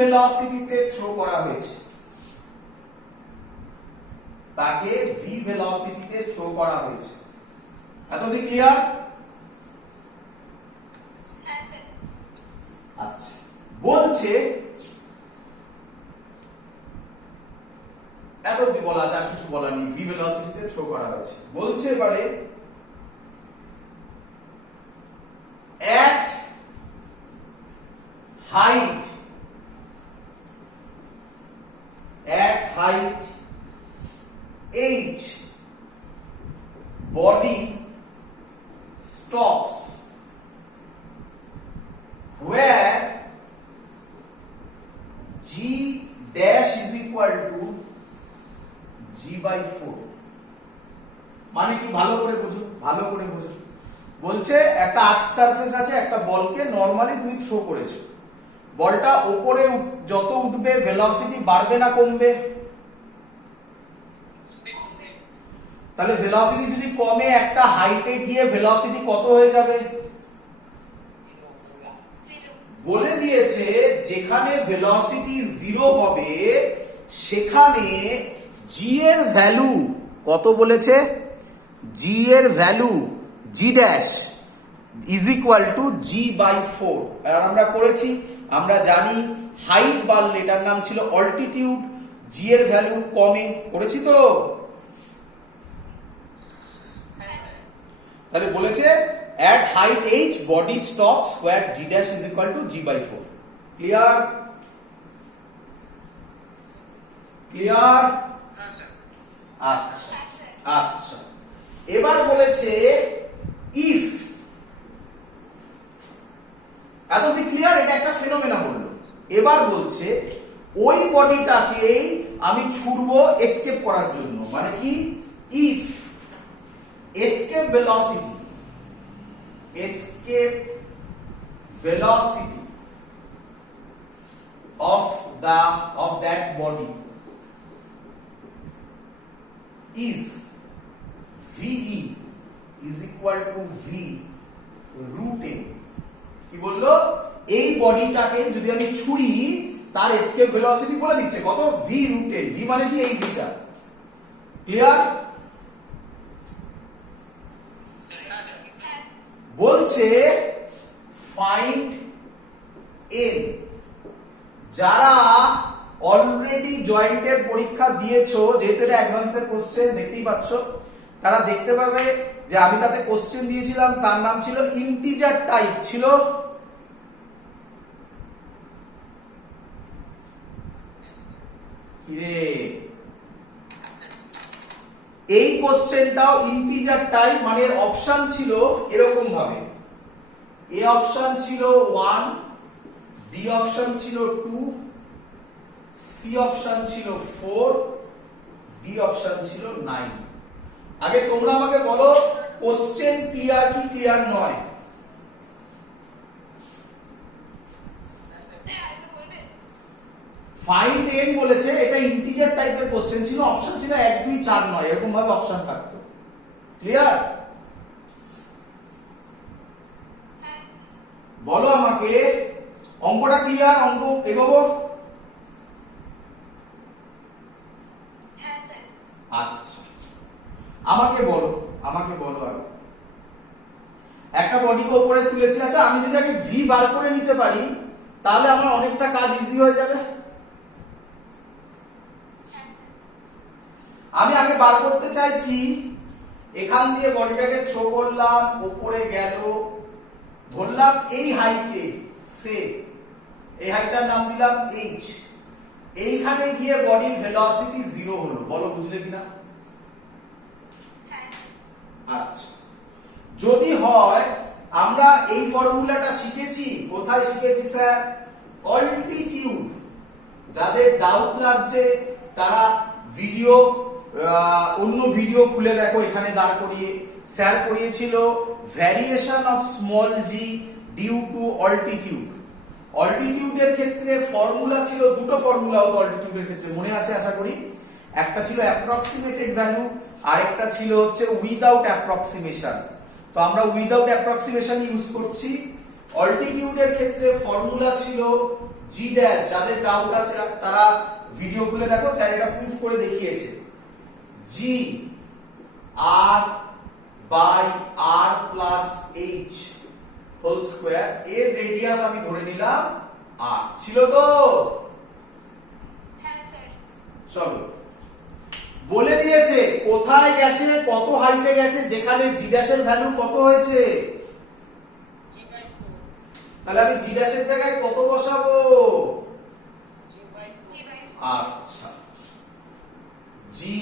ভেলোসিটিতে throw করা হয়েছে, তাকে ভি ভেলোসিটিতে থ্রো করা হয়েছে। এতদিন ক্লিয়ার? আচ্ছা, বলছে এতদিন বলা আছে, আর কিছু বলা নেই, ভি ভেলোসিটিতে থ্রো করা হয়েছে। বলছে এবারে at height h body stops where g dash is equal to g by 4। মানে কি, ভালো করে বুঝো, ভালো করে বুঝো। বলছে একটা আর্থ সারফেস আছে, একটা বলকে নরমালি তুমি থ্রো করেছো, বলটা উপরে যত উঠবে ভেলোসিটি বাড়বে না কমবে? তাহলে ভেলোসিটি যদি কমে, একটা হাইটে গিয়ে ভেলোসিটি কত হয়ে যাবে? বলে দিয়েছে যেখানে ভেলোসিটি 0 হবে সেখানে জি এর ভ্যালু কত বলেছে? জি এর value G dash is equal to G by 4। আর আমরা করেছি, আমরা জানি হাইট বাড়লে এটার নাম ছিল অল্টিটিউড, জি এর ভ্যালু কমে, করেছি তো? তাহলে বলেছে at height h body stops where g dash is equal to g by 4। Clear? Clear? আচ্ছা আচ্ছা, এবার বলেছে ইফ, এতদিন ক্লিয়ার? এটা একটা ফেনোমেনা বললো। এবার বলছে ওই বডিটাকেই আমি ছুড়বো এসকেপ করার জন্য। মানে কি, if escape velocity of that body is ve is equal to v root a। কি বললো? এই বডিটাকে যদি আমি ছুড়ি, তার এসকেপ ভেলোসিটি বলে দিচ্ছে কত? v root a। v মানে কি? এই ভিটা। ক্লিয়ার? বলছে ফাইন্ড এন। যারা অলরেডি জয়েন্টের পরীক্ষা দিয়েছো, যেহেতু এটা অ্যাডভান্সের কোশ্চেন দেখতেই পাচ্ছ, তারা দেখতে পাবে যে আমি তাতে কোশ্চেন দিয়েছিলাম, তার নাম ছিল ইন্টিজার টাইপ ছিল। কিরে, এই কোশ্চেনটাও ইন্টিজার টাইপ, মানে অপশন ছিল এরকম ভাবে, এ অপশন ছিল 1, বি অপশন ছিল 2, সি অপশন ছিল 4, ডি অপশন ছিল 9। আগে তোমরা আমাকে বলো কোশ্চেন ক্লিয়ার কি ক্লিয়ার নয়? ফাইন্ড এন বলেছে, এটা ইন্টিজার টাইপের কোশ্চেন ছিল, অপশন ছিল 1 2 4 9, এরকম ভাবে অপশন থাকতো। ক্লিয়ার? বলো আমাকে, অঙ্কটা ক্লিয়ার? অঙ্ক এগোবো? আচ্ছা, আমাকে বলো আগে, একটা বডিকে উপরে তুলেছি। আচ্ছা, আমি যদি আগে ভি বার করে নিতে পারি, তাহলে আমার অনেকটা কাজ ইজি হয়ে যাবে। আমি আগে বার করতে চাইছি, এখান দিয়ে বডিটাকে থ্রো করলাম, উপরে গেল, ধরলাম এই হাইটে, সে এই হাইটটার নাম দিলাম h, এইখানে গিয়ে বডির ভেলোসিটি 0 হলো। বলো বুঝলে কিনা? আচ্ছা, যদি হয়, আমরা এই ফর্মুলাটা শিখেছি কোথায় শিখেছি স্যার? অল্টিটিউড। যাদের ডাউট লাগছে তারা ভিডিও, অন্য ভিডিও খুলে দেখো, এখানে দাঁড় করিয়ে স্যার করিয়েছিল variation of small g due to altitude. অল্টিটিউডের ক্ষেত্রে ফর্মুলা ছিল, দুটো ফর্মুলা হতো অল্টিটিউডের ক্ষেত্রে, মনে আছে আশা করি। একটা ছিল অ্যাপ্রক্সিমেটেড ভ্যালু, আর একটা ছিল হচ্ছে উইদাউট অ্যাপ্রক্সিমেশন। তো আমরা উইদাউট অ্যাপ্রক্সিমেশন ইউজ করছি। অল্টিটিউডের ক্ষেত্রে ফর্মুলা ছিল জি ড্যাশ, যাদের ডাউট আছে তারা ভিডিও খুলে দেখো, স্যার এটা প্রুফ করে দেখিয়েছে। G R by R plus h whole square, এর রেডিয়াস আমি ধরে নিলাম আর। ছিল তো? চলো, বলে দিয়েছে কোথায় গেছে, কত হাইটে গেছে, যেখানে জি ড্যাশের ভ্যালু কত হয়েছে। তাহলে আমি জি ড্যাশের জায়গায় কত বসাবো? আচ্ছা, জি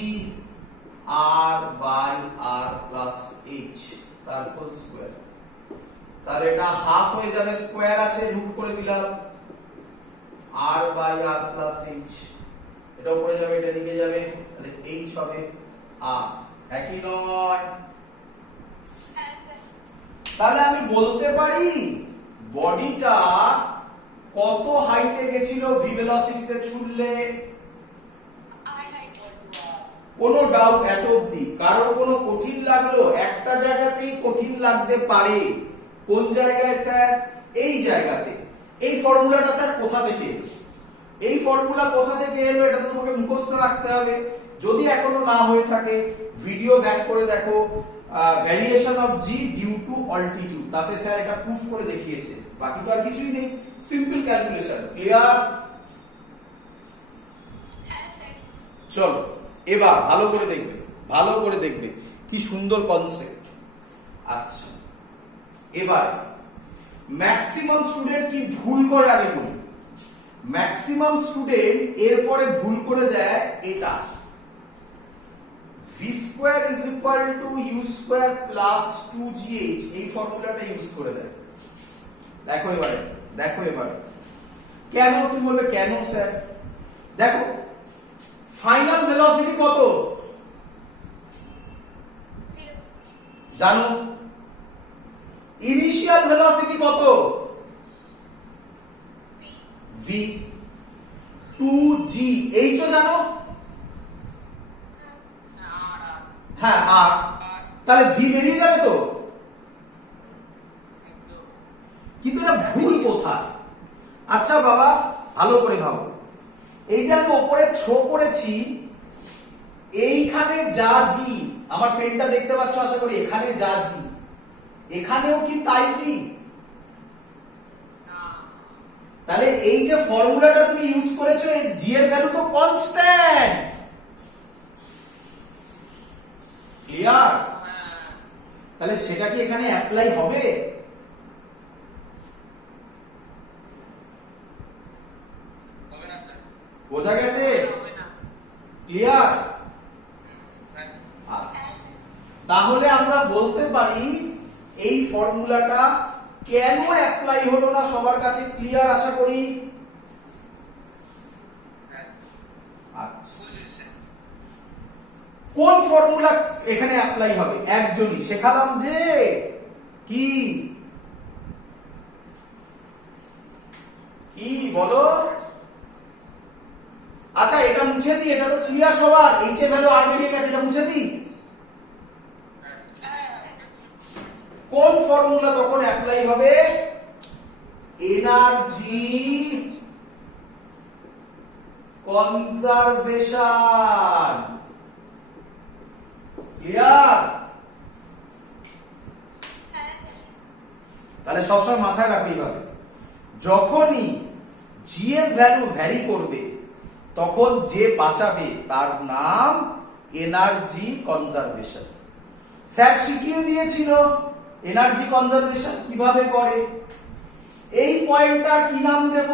R by R plus H তার হোল স্কয়ার। তাহলে এটা হাফ হয়ে যাবে, স্কয়ার আছে রুট করে দিলাম, আর বাই আর প্লাস এইচ, এটা উপরে যাবে এটা দিকে যাবে, তাহলে এইচ হবে আর। একই নয়? তাহলে আমি বলতে পারি বডিটা কত হাইটে গেছিল ভি ভেলোসিটিতে ছুটলে? কোনো ডাউট এত অবধি? কারোর কোনো কঠিন লাগলো? একটা জায়গাতেই কঠিন লাগতে পারে। কোন জায়গায় স্যার? এই জায়গাতে। এই ফর্মুলাটা স্যার কোথা থেকে এলো? এই ফর্মুলা কোথা থেকে এলো এটা তোমাকে মুখস্থ রাখতে হবে। যদি এখনো না হয়ে থাকে ভিডিও ব্যাক করে দেখো, variation of G due to altitude, তাতে স্যার এটা প্রুফ করে দেখিয়েছে। বাকি তো আর কিছুই নেই, সিম্পল ক্যালকুলেশন। ক্লিয়ার? চলো এবার ভালো করে দেখবে, ভালো করে দেখবে কি সুন্দর কনসেপ্ট। আচ্ছা, এবার ম্যাক্সিমাম স্টুডেন্ট কি ভুল করে আগে বলি। ম্যাক্সিমাম স্টুডেন্ট এরপরে ভুল করে দেয় এটা, v square is equal to u square plus 2gh, এই ফর্মুলাটা ইউজ করে দেয়। দেখো এবারে, দেখো এবারে কেন? তুমি বলবে কেন স্যার? দেখো ফাইনাল ভেলোসিটি কত জানো? ইনিশিয়াল ভেলোসিটি কত? v 2g, h ও জানো? হ্যাঁ আর, তাহলে v বেরিয়ে যাবে তো। কিন্তু এটা ভুল কোথায়? আচ্ছা বাবা ভালো করে ভাবো, এই যে আমি উপরে থ্রো করেছি, এইখানে যা জি, আমার পেনটা দেখতে পাচ্ছ আশা করি, এখানে যা জি এখানেও কি তাই জি? তাহলে এই যে ফর্মুলাটা তুমি ইউজ করেছো, এই জি এর ভ্যালু তো কনস্ট্যান্ট। ক্লিয়ার? তাহলে সেটা কি এখানে অ্যাপ্লাই হবে? বোঝা গেছে? ক্লিয়ার? আচ্ছা, তাহলে আমরা বলতে পারি এই ফর্মুলাটা কেন অ্যাপ্লাই হলো না সবার কাছে ক্লিয়ার আশা করি। আচ্ছা, কোন ফর্মুলা এখানে অ্যাপ্লাই হবে? একজনই শেখালাম যে কি কি বলো? আচ্ছা এটা মুছে দিই, এটা তো ক্লিয়ার সবার। এইচ এর ভ্যালু আর বেরিয়ে গেছে, এটা মুছে দিই। কোন ফর্মুলা তখন অ্যাপ্লাই হবে? Energy conservation. ক্লিয়ার? তাহলে সবসময় মাথায় রাখো এইভাবে, যখনই জি এর ভ্যালু ভ্যারি করবে তখন যে বাঁচাবে তার নাম এনার্জি কনজারভেশন। স্যার শিখিয়ে দিয়েছিল এনার্জি কনজারভেশন কিভাবে করে। এই পয়েন্টটার কি নাম দেব?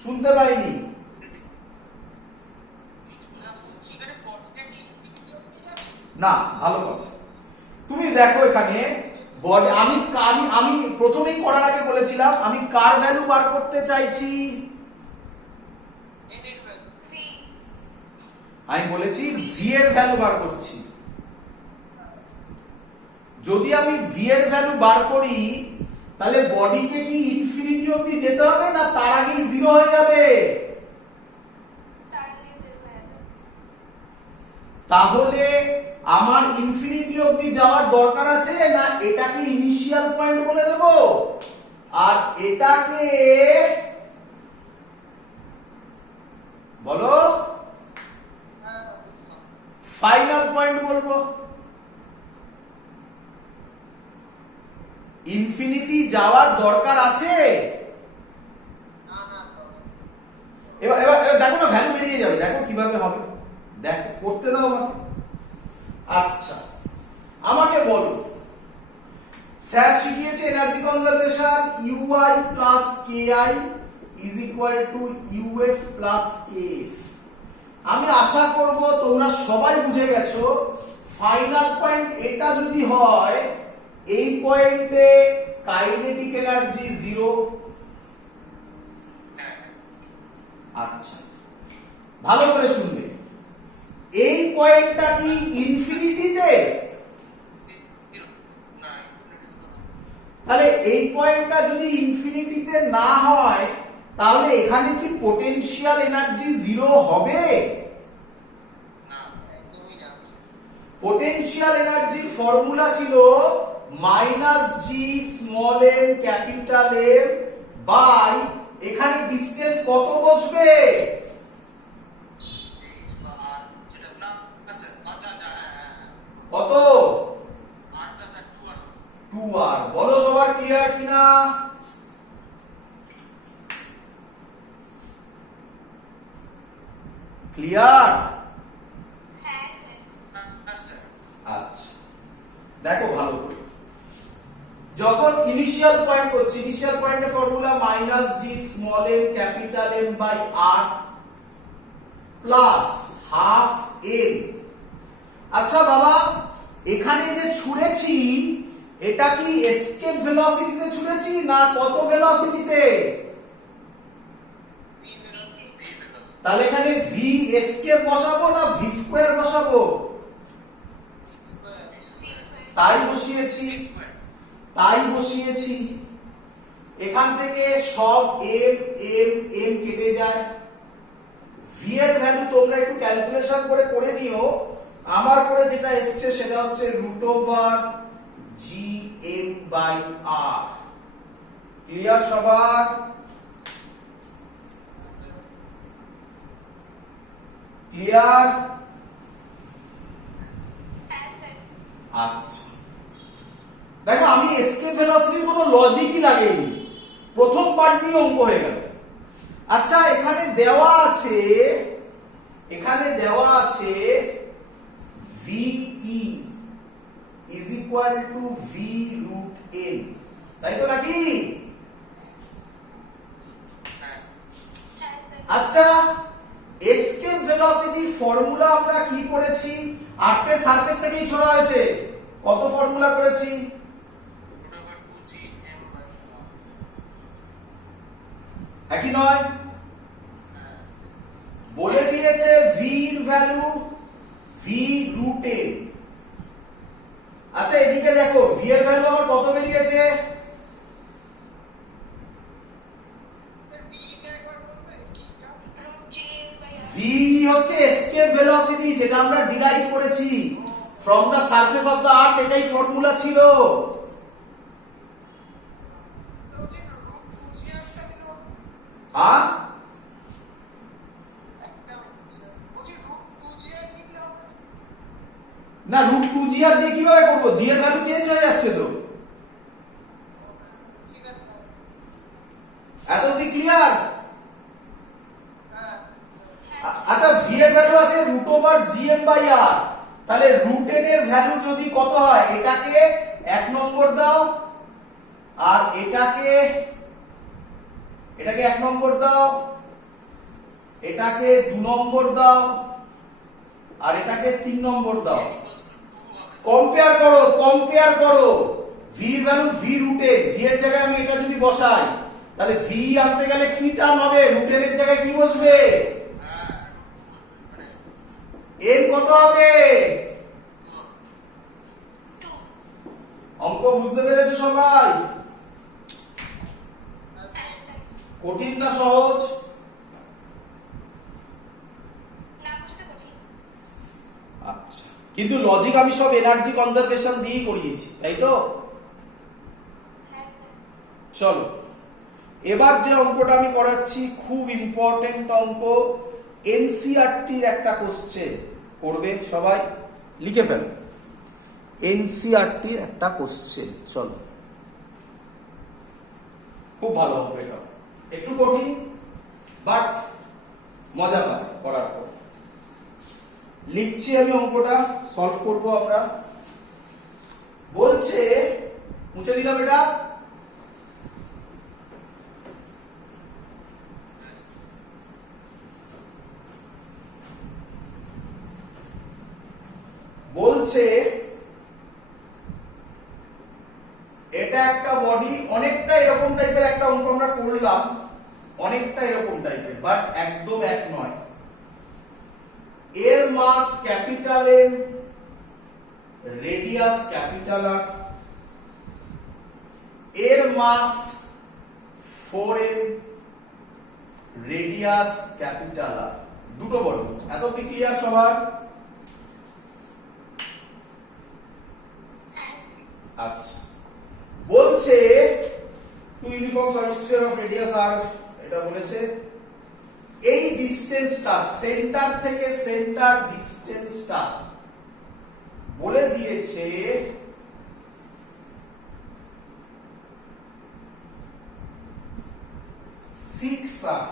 শুনতে পাইনি। না, ভালো কথা। তুমি দেখো এখানে আমি আমি আমি প্রথমেই করার আগে বলেছিলাম আমি কার ভ্যালু বার করতে চাইছি। আমি বলেছি ভি এর ভ্যালু বার করছি। যদি আমি ভি এর ভ্যালু বার করি তাহলে বডিকে কি ইনফিনিটি অবধি যেতে হবে না তার আগেই জিরো হয়ে যাবে? তাহলে আমার ইনফিনিটি অবধি যাওয়ার দরকার আছে না এটাকে ইনিশিয়াল পয়েন্ট বলে দেব আর এটাকে বলো ফাইনাল পয়েন্ট বলবো। ইনফিনিটি যাওয়ার দরকার আছে? এবার এবার দেখো না ভ্যালু বেরিয়ে যাবে, দেখো কিভাবে হবে, দেখো করতে দাও আমাকে। আচ্ছা আমাকে বলো, স্যার শিখিয়েছে energy conservation UI plus KI is equal to UF plus KF. আমি আশা করব তোমরা সবাই বুঝে গেছো ফাইনাল পয়েন্ট এটা যদি হয় এই পয়েন্টে কাইনেটিক এনার্জি 0। আচ্ছা ভালো করে শুনবে, এই পয়েন্টটা কি ইনফিনিটিতে? তাহলে এই পয়েন্টটা যদি ইনফিনিটিতে না হয় তাহলে এখানে কি পোটেনশিয়াল এনার্জি 0 হবে? পোটেনশিয়াল এনার্জির ফর্মুলা ছিল minus G small M capital M by এখানে ডিসটেন্স কত বসবে? কত? 2r। বলো সবার ক্লিয়ার কিনা? ক্লিয়ার? আচ্ছা দেখো ভালো করে, যখন ইনিশিয়াল পয়েন্ট করছি ইনিশিয়াল পয়েন্টের formula minus G small M capital M by R plus half M. আচ্ছা বাবা এখানে যে ছুঁড়েছি এটা কি এসকেপ ভেলোসিটিতে ছুঁড়েছি না কত ভেলোসিটিতে? তাহলে এখানে ভি এসকেপ বসাবো না ভি স্কয়ার বসাবো? তাই বসিয়েছি। এখান থেকে সব এম এম এম কেটে যায়। ভি এর ভ্যালু তোমরা একটু ক্যালকুলেশন করে নিও। আমার করে যেটা এসছে সেটা হচ্ছে √ওভার G M by R. Clear সবার? ক্লিয়ার? আচ্ছা দেখো আমি এসকেপ ভেলোসিটির কোনো লজিকই লাগেনি, প্রথম পার্ট দিয়ে অঙ্ক হয়ে গেল। আচ্ছা এখানে দেওয়া আছে VE is equal to V root N, তাই তো নাকি? আচ্ছা এসকেপ ভেলোসিটি ফর্মুলা আমরা কি পড়েছি? আর্থের সারফেস থেকেই ছোড়া হয়েছে। কত ফর্মুলা করেছি? একই নয়? বলে দিয়েছে ভি এর ভ্যালু ভি রুট এ। আচ্ছা এদিকে দেখো ভি এর ভ্যালু আমার কত বেরিয়েছে? ভি হচ্ছে এসকেপ ভেলোসিটি যেটা আমরা ডিরাইভ করেছি from the surface of the earth, এটাই ফর্মুলা ছিল। হ্যাঁ না √2g আর দিয়ে কিভাবে করবো? জি এর ভ্যালু চেঞ্জ হয়ে যাচ্ছে তো। এত কি ক্লিয়ার? আচ্ছা ভি এর ভ্যালু আছে √ওভার জিএম বাই আর, তাহলে √n এর ভ্যালু যদি কত হয় এটাকে 1 নম্বর দাও আর এটাকে 1 নম্বর দাও, এটাকে 2 নম্বর দাও আর এটাকে 3 নম্বর দাও। কম্পেয়ার করো ভি এর ভ্যালু ভি √n, ভি এর জায়গায় আমি এটা যদি বসাই তাহলে ভি আনতে গেলে কি টার্ম হবে? √n এর জায়গায় কি বসবে? এর কত হবে? অঙ্ক বুঝতে পেরেছো সবাই? কঠিন না সহজ? আচ্ছা কিন্তু লজিক আমি সব এনার্জি কনজারভেশন দিয়েই করিয়েছি, তাই তো? চলো এবার যে অঙ্কটা আমি করাচ্ছি খুব ইম্পর্টেন্ট অঙ্ক, এনসিইআরটির একটা কোশ্চেন করবে, সবাই লিখে ফেলো, এনসিইআরটির একটা কোশ্চেন। চলো, খুব ভালো অঙ্ক এটা, একটু কঠিন বাট মজা পাবে করার পর। লিখছি আমি অঙ্কটা, সলভ করব আমরা। বলছে, মুছে দিলাম এটা, বলছে এটা একটা বডি, অনেকটা এরকম টাইপের একটা অঙ্ক আমরা করলাম, অনেকটা এরকম টাইপের বাট একদম এক নয়। এর mass capital M, radius capital R, এর মাস 4m, রেডিয়াস ক্যাপিটাল আর, দুটো বডি। এত কি ক্লিয়ার সবার? আচ্ছা, বলছে টু ইউনিফর্ম সাবস্ফিয়ার অফ রেডিয়াস আর, এটা বলেছে এই ডিসটেন্সটা সেন্টার থেকে সেন্টার ডিসটেন্সটা বলে দিয়েছে 6r।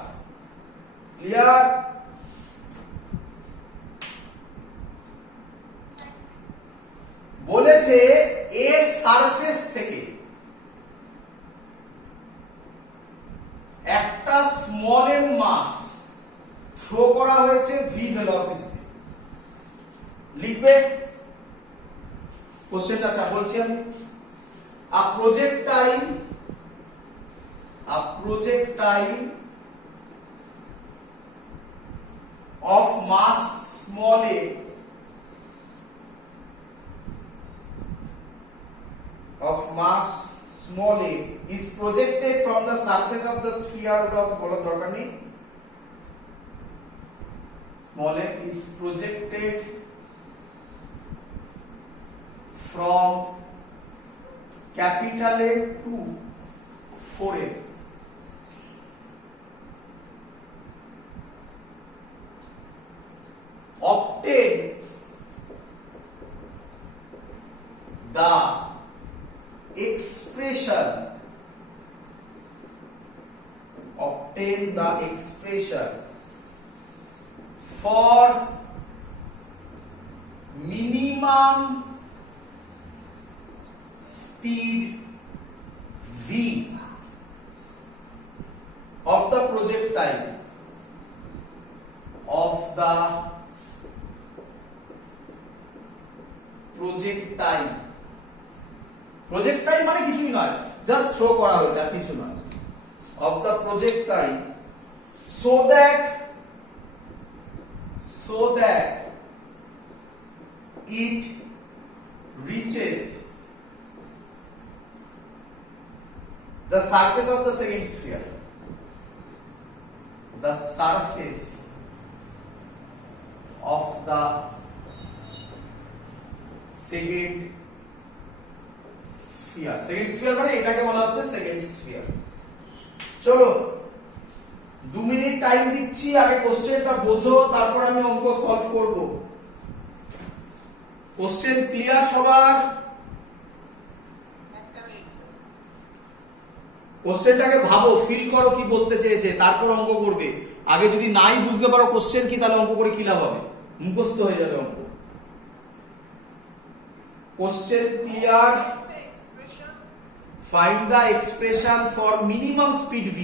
ক্লিয়ার? বলেছে এর সারফেস থেকে একটা স্মল এম মাস থ্রো করা হয়েছে ভি ভেলোসিটিতে। লিখবে কোশ্চেনটা, আচ্ছা বলছি আমি, a projectile of mass small a is projected from the surface of the sphere, ওটা বলার দরকার নেই। small a is projected from capital A to 4a, obtain the expression for minimum speed v of the projectile projectile মানে কিছুই নয়, just throw করা হয়েছে আর কিছু নয়, of the projectile so that it reaches the surface of the second sphere, the surface of the second sphere মানে এটাকে বলা হচ্ছে সেকেন্ড স্ফিয়ার। চলো 2 মিনিট টাইম দিচ্ছি, আগে কোশ্চেনটা বোঝো, তারপর আমি অঙ্ক সলভ করব। কোশ্চেন ক্লিয়ার সবার? কোশ্চেনটাকে ভাবো, ফিল করো কি বলতে চেয়েছে, তারপর অঙ্ক করবে। আগে যদি নাই বুঝতে পারো কোশ্চেন কি, তাহলে অঙ্ক করে কি লাভ হবে? মুখস্থ হয়ে যাবে অঙ্ক। Question clear? Find the expression for minimum speed v,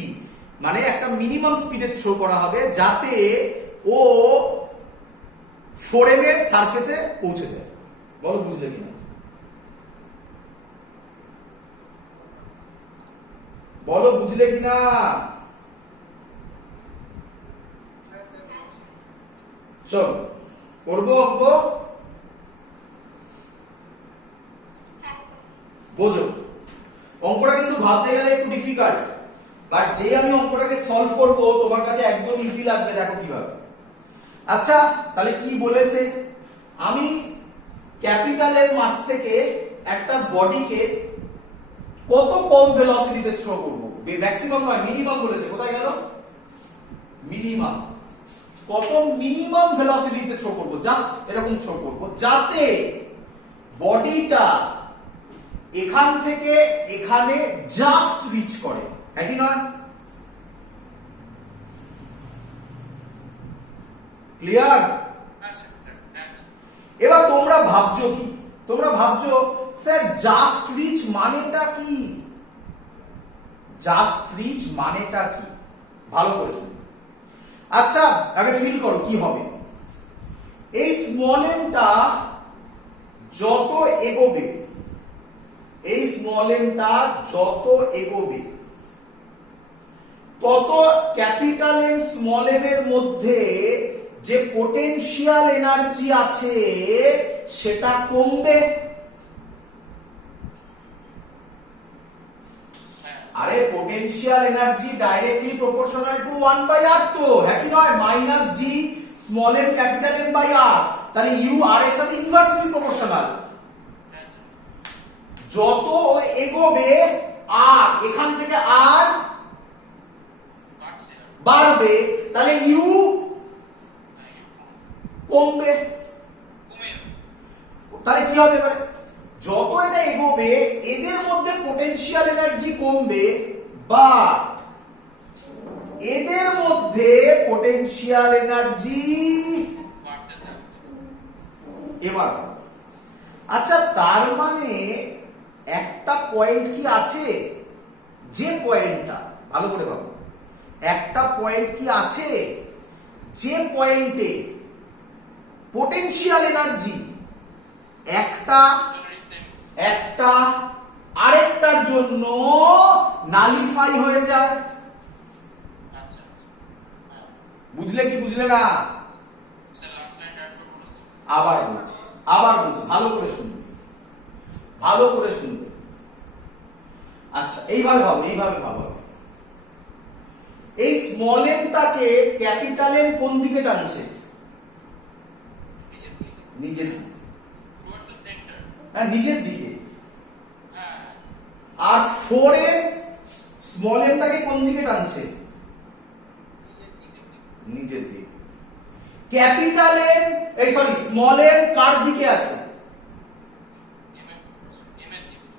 মানে একটা মিনিমাম স্পিডে থ্রো করা হবে যাতে ও 4m এর সারফেসে পৌঁছে যায়। বলো বুঝলে কিনা? বলো বুঝলে কিনা? চল করবো অঙ্ক, বোঝো। অঙ্কটা কিন্তু ভাবতে গেলে একটু ডিফিকাল্ট, বাট যে আমি অঙ্কটাকে সলভ করব তোমার কাছে একদম ইজি লাগবে, দেখো কিভাবে। আচ্ছা তাহলে কি বলেছে, আমি ক্যাপিটাল এর মাস থেকে একটা বডিকে কত কম ভেলোসিটিতে থ্রো করব? ম্যাক্সিমাম নয়, মিনিমাম বলেছে। কোথায় গেল মিনিমাম? কত মিনিমাম ভেলোসিটিতে থ্রো করব? জাস্ট এরকম থ্রো করব যাতে বডিটা এখান থেকে এখানে জাস্ট রিচ করে, একই নয়? ক্লিয়ার? এবার তোমরা ভাবছো কি? তোমরা ভাবছো স্যার জাস্ট রিচ মানেটা কি? জাস্ট রিচ মানেটা কি? ভালো করে শুনো। আচ্ছা আগে ফিল করো কি হবে। এই স্মল এমটা যত এগোবে, এই স্মল এমটা যত এগোবে তত ক্যাপিটাল এম স্মল এম এর মধ্যে যে পোটেনশিয়াল এনার্জি আছে সেটা কমবে। আরে potential energy directly proportional to 1/r, তো হ্যাঁ কি নয়? Minus G small M capital M by R, তাহলে ইউ আর এর সাথে ইনভার্সলি প্রপোর্শনাল। যত এগোবে আর এখান থেকে আর বাড়বে, তাহলে ইউ কমবে। তাহলে কি হবে এবারে? যত এটা এগোবে এদের মধ্যে পোটেনশিয়াল এনার্জি কমবে, বা এদের মধ্যে পোটেনশিয়াল এনার্জি এবার। আচ্ছা তার মানে একটা পয়েন্ট কি আছে, যে পয়েন্টটা ভালো করে ভাবো, একটা পয়েন্ট কি আছে যে পয়েন্টে পোটেনশিয়াল এনার্জি একটা একটা আরেকটার জন্য নালিফাই হয়ে যায়। বুঝলে কি বুঝলে না? আবার বলছি, ভালো করে শুনবে, ভালো করে শুনবে। আচ্ছা এইভাবে ভাবো, এইভাবে ভাবো। এই স্মল এমটাকে ক্যাপিটাল এম কোন দিকে টানছে? নিজের দিকে। হ্যাঁ নিজের দিকে। আর 4m স্মল এমটাকে কোন দিকে টানছে? নিজের দিকে। ক্যাপিটাল এম এই সরি স্মল এম কার দিকে আছে?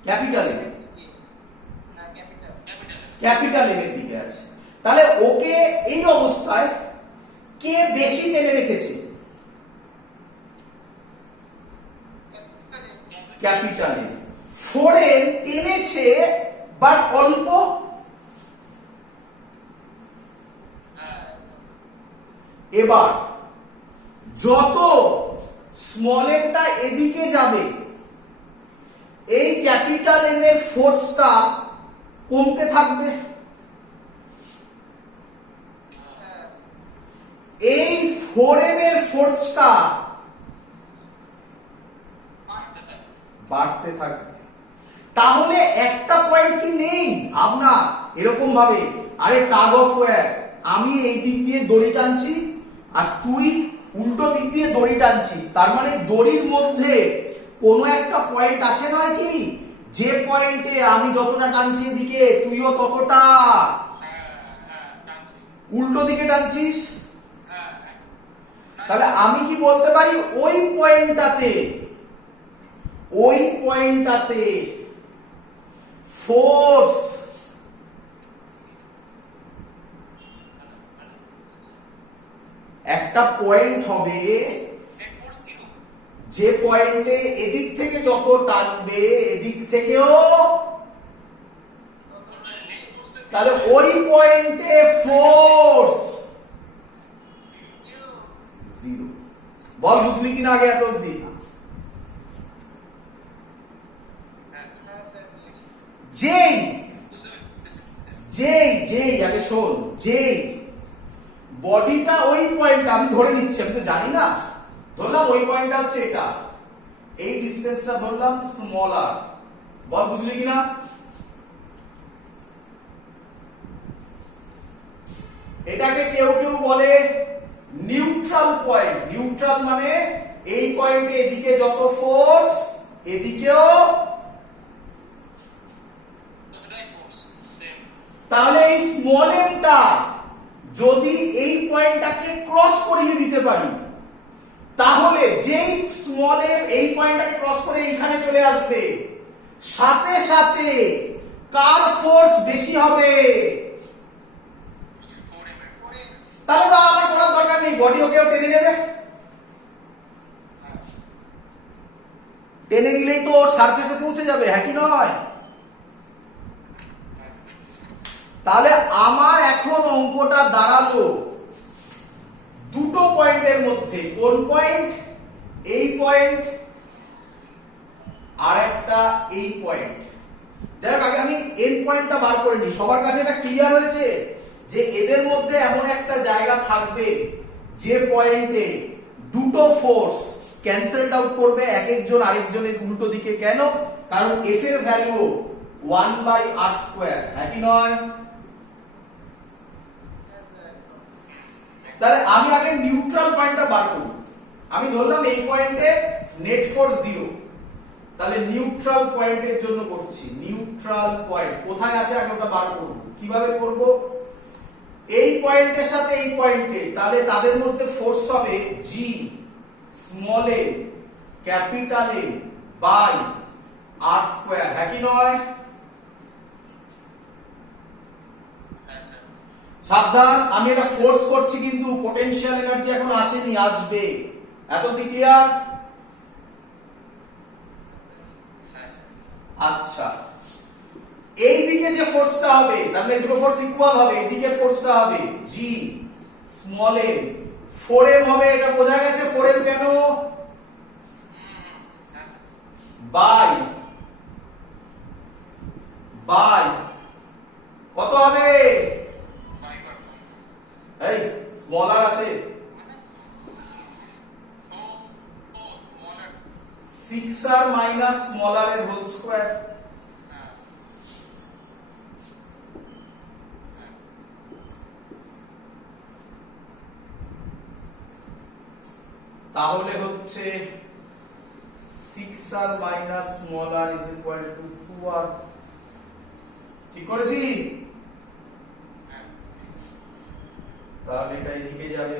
ক্যাপিটাল এম, ক্যাপিটাল এম এর দিকে আছে। তাহলে ওকে এই অবস্থায় কে বেশি টেনে রেখেছে? Capital M. 4m টেনেছে বাট অল্প। এবার যত স্মল এমটা এদিকে যাবে এই ক্যাপিটাল এম এর ফোর্সটা কমতে থাকবে। এই 4m এর ফোর্সটা বাড়তে থাকবে। তাহলে একটা পয়েন্ট কি নেই? ভাবনা এরকম ভাবে, আরে টাগ অফ ওয়্যার, আমি এই দিক দিয়ে দড়ি টানছি আর তুই উল্টো দিক দিয়ে দড়ি টানছিস, তার মানে দড়ির মধ্যে কোনো একটা পয়েন্ট আছে নয় কি, যে পয়েন্টে আমি যতটা টানছি এদিকে তুইও ততটা উল্টো দিকে টানছিস। তাহলে আমি কি বলতে পারি ওই পয়েন্টটাতে ফোর্স একটা পয়েন্ট হবে যে পয়েন্টে এদিক থেকে যত টানবে এদিক থেকেও, তাহলে ওই পয়েন্টে ফোর্স জিরো। বল বুঝলি কিনা আগে এত অব্দি? যেই যেই যেই আগে শোন, যেই বডিটা ওই পয়েন্ট আমি ধরে নিচ্ছি, আমি তো জানি না, ধরলাম ওই পয়েন্টটা হচ্ছে এটা, এই ডিসটেন্সটা ধরলাম স্মল আর। বল বুঝলি কিনা? এটাকে কেউ কেউ বলে নিউট্রাল পয়েন্ট। নিউট্রাল মানে এই পয়েন্টে এদিকে যত ফোর্স এদিকেও তাহলে এই স্মল এমটা যদি এই পয়েন্টটাকে ক্রস করিয়ে দিতে পারি তাহলে যেই স্মল এম এই পয়েন্টটাকে ক্রস করে এখানে চলে আসবে সাথে সাথে কার ফোর্স বেশি হবে তাহলে তো আমার করার দরকার নেই বডি ওকেও টেনে নেবে টেনে নিলেই তো ওর সারফেসে পৌঁছে যাবে হ্যাঁ কি নয় তাহলে আমার এখন অঙ্কটা দাঁড়ালো দুটো পয়েন্টের মধ্যে কোন পয়েন্ট এই পয়েন্ট আর একটা এই পয়েন্ট যাই হোক আগে আমি এন পয়েন্টটা বার করে নিই সবার কাছে এটা ক্লিয়ার হয়েছে যে এদের মধ্যে এমন একটা জায়গা থাকবে যে পয়েন্টে দুটো ফোর্স ক্যান্সেলড আউট করবে এক একজন আরেকজনের উল্টো দিকে কেন কারণ এফ এর ভ্যালু 1/r², হ্যাঁ কি নয়? তাহলে আমি আগে নিউট্রাল পয়েন্টটা বার করি। আমি ধরলাম এই পয়েন্টে নেট ফোর্স 0, তাহলে নিউট্রাল পয়েন্টের জন্য করছি। নিউট্রাল পয়েন্ট কোথায় আছে আমি ওটা বার করব। কিভাবে করব? এই পয়েন্টের সাথে এই পয়েন্টে, তাহলে তাদের মধ্যে ফোর্স হবে G small a capital A by r², হ্যাঁ কি নয়? সাবধান, আমি এটা ফোর্স করছি কিন্তু পোটেনশিয়াল এনার্জি এখন আসেনি, আসবে। এত ক্লিয়ার? আচ্ছা, এই দিকে যে ফোর্সটা হবে তার মানে দুটো ফোর্স ইকুয়াল হবে। এই দিকের ফোর্সটা হবে G স্মল m 4m হবে, এটা বোঝা গেছে। 4m কেন? বাই কত হবে? এই স্মল আর আছে 6r মাইনাস স্মল আর এর হোল স্কয়ার। তাহলে হচ্ছে 6r minus small R is equal to 2r। ঠিক করেছি? তাহলে এটা এদিকে যাবে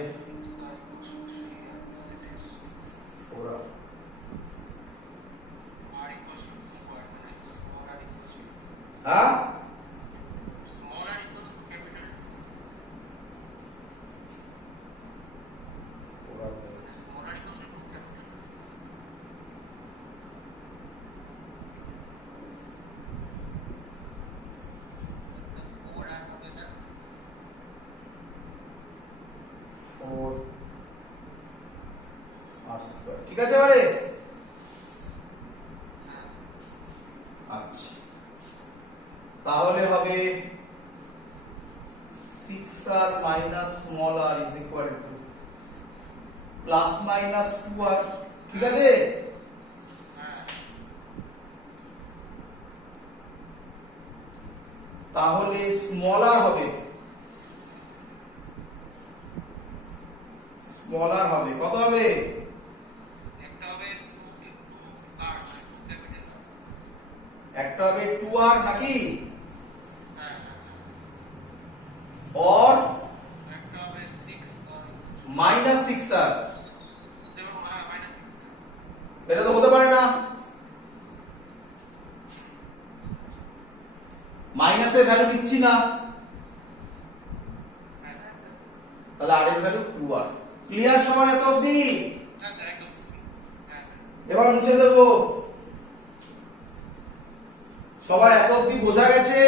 4r। হ্যাঁ, ঠিক আছে এবারে? আচ্ছা, তাহলে হবে 6r minus small r is equal two plus minus 2r। ঠিক আছে? তাহলে স্মল r হবে কত হবে? একটা হবে 2r নাকি, और মাইনাস 6r। এটা তো হতে পারে না, মাইনাসের ভ্যালু দিচ্ছি না, তাহলে r এর ভ্যালু 2r। ক্লিয়ার সবার এত অবধি? এবার মুছে দেবো। সবার এত অবধি বোঝা গেছে?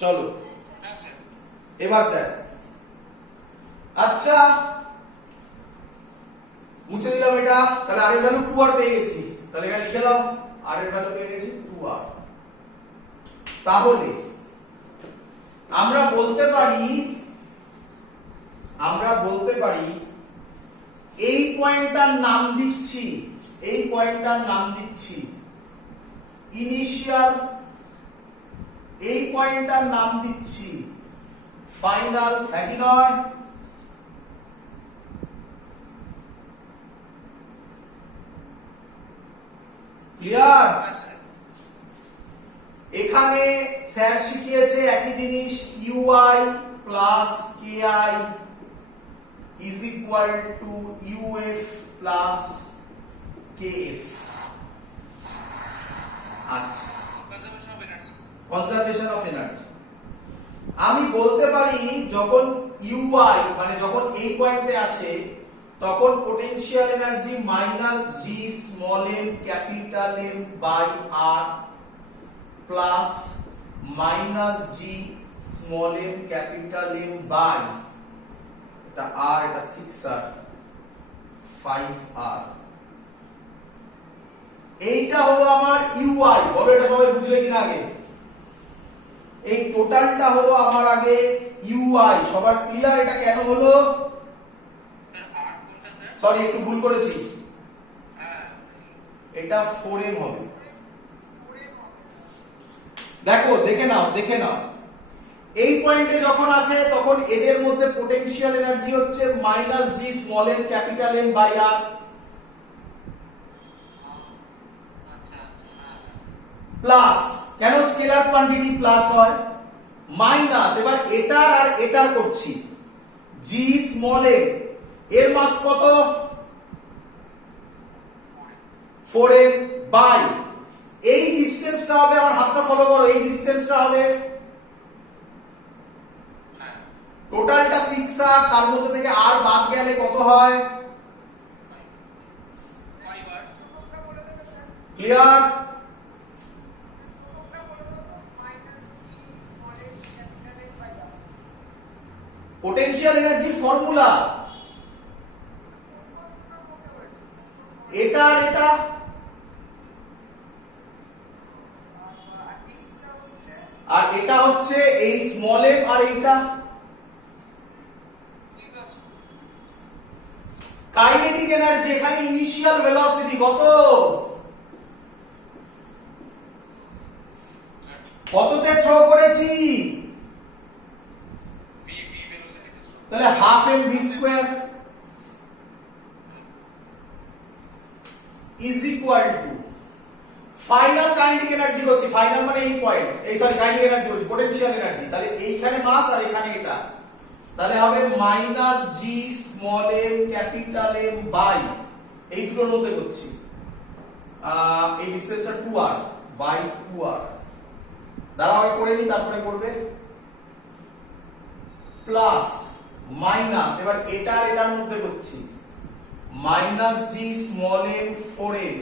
চলো এবার দেখ। আচ্ছা, মুছে দিলাম এটা। তাহলে r এর ভ্যালু 2r পেয়ে গেছি। তাহলে এখানে লিখে দাও, r এর ভ্যালু পেয়ে গেছি 2r। তাহলে আমরা বলতে পারি এই পয়েন্টটার নাম দিচ্ছি ইনিশিয়াল, এই পয়েন্টটার নাম দিচ্ছি ফাইনাল, একই নয়? ক্লিয়ার? এখানে স্যার শিখিয়েছে একই জিনিস, UI plus KI is equal to UF plus KF. আচ্ছা, কনজারভেশন অফ এনার্জি। আমি বলতে পারি যখন ইউআই মানে যখন এই পয়েন্টে আছে তখন potential energy minus G small M capital M by R plus minus G small M capital M by এটা আর, এটা 6r 5r। এইটা হলো আমার ইউআই। বলো এটা সবাই বুঝলে কিনা আগে? এই টোটালটা হলো আমার আগে ইউআই। সবার ক্লিয়ার এটা কেন হলো? সরি একটু ভুল করেছি, এটা 4m হবে। দেখো দেখে নাও, দেখে নাও, এই পয়েন্টে যখন আছে তখন এদের মধ্যে পোটেনশিয়াল এনার্জি হচ্ছে minus G small M capital M by R plus, কেন স্কেলার কোয়ান্টিটি প্লাস হয়, মাইনাস, এবার এটার আর এটার করছি, জি স্মল এম এর মাস কত 4m বাই এই ডিসটেন্সটা হবে, আমার হাতটা ফলো করো, এই ডিসটেন্সটা হবে টোটালটা 6r, তার মধ্যে থেকে আর বাদ গেলে কত হয়? 5r। Clear? Potential energy formula এটা আর এটা, আর এটা হচ্ছে এই স্মল এম আর এইটা। কাইনেটিক এনার্জি এখানে ইনিশিয়াল ভেলোসিটি কত? কততে থ্রো করেছি? তাহলে half M V square is equal to final kinetic energy হচ্ছে, ফাইনাল মানে এই পয়েন্ট, এই সরি কাইনেটিক এনার্জি হচ্ছে পোটেনশিয়াল এনার্জি, তাহলে এইখানে মাস আর এখানে এটা, তাহলে হবে minus G small M capital M by এই দুটোর মধ্যে করছি এই ডিসটেন্সটা 2r বাই 2r, দাঁড়াও আগে করে নি তারপরে করবে, প্লাস মাইনাস, এবার এটা আর এটার মধ্যে করছি minus G small M 4m